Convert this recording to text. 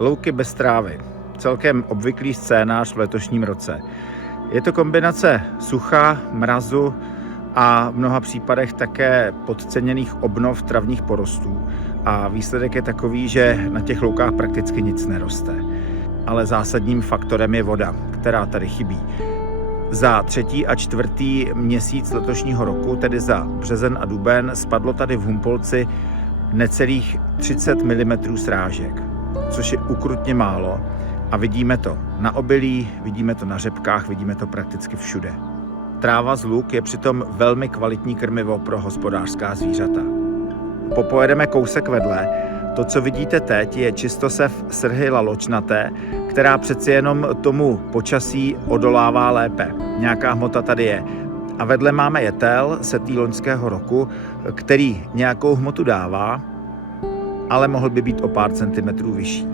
Louky bez trávy. Celkem obvyklý scénář v letošním roce. Je to kombinace sucha, mrazu a v mnoha případech také podceněných obnov travních porostů. A výsledek je takový, že na těch loukách prakticky nic neroste. Ale zásadním faktorem je voda, která tady chybí. Za 3. a 4. měsíc letošního roku, tedy za březen a duben, spadlo tady v Humpolci necelých 30 mm srážek, což je ukrutně málo a vidíme to na obilí, vidíme to na řepkách, vidíme to prakticky všude. Tráva z luk je přitom velmi kvalitní krmivo pro hospodářská zvířata. Popojedeme kousek vedle. To, co vidíte teď, je čistosev srhy laločnaté, která přeci jenom tomu počasí odolává lépe. Nějaká hmota tady je. A vedle máme jetel setý loňského roku, který nějakou hmotu dává, ale mohl by být o pár centimetrů vyšší.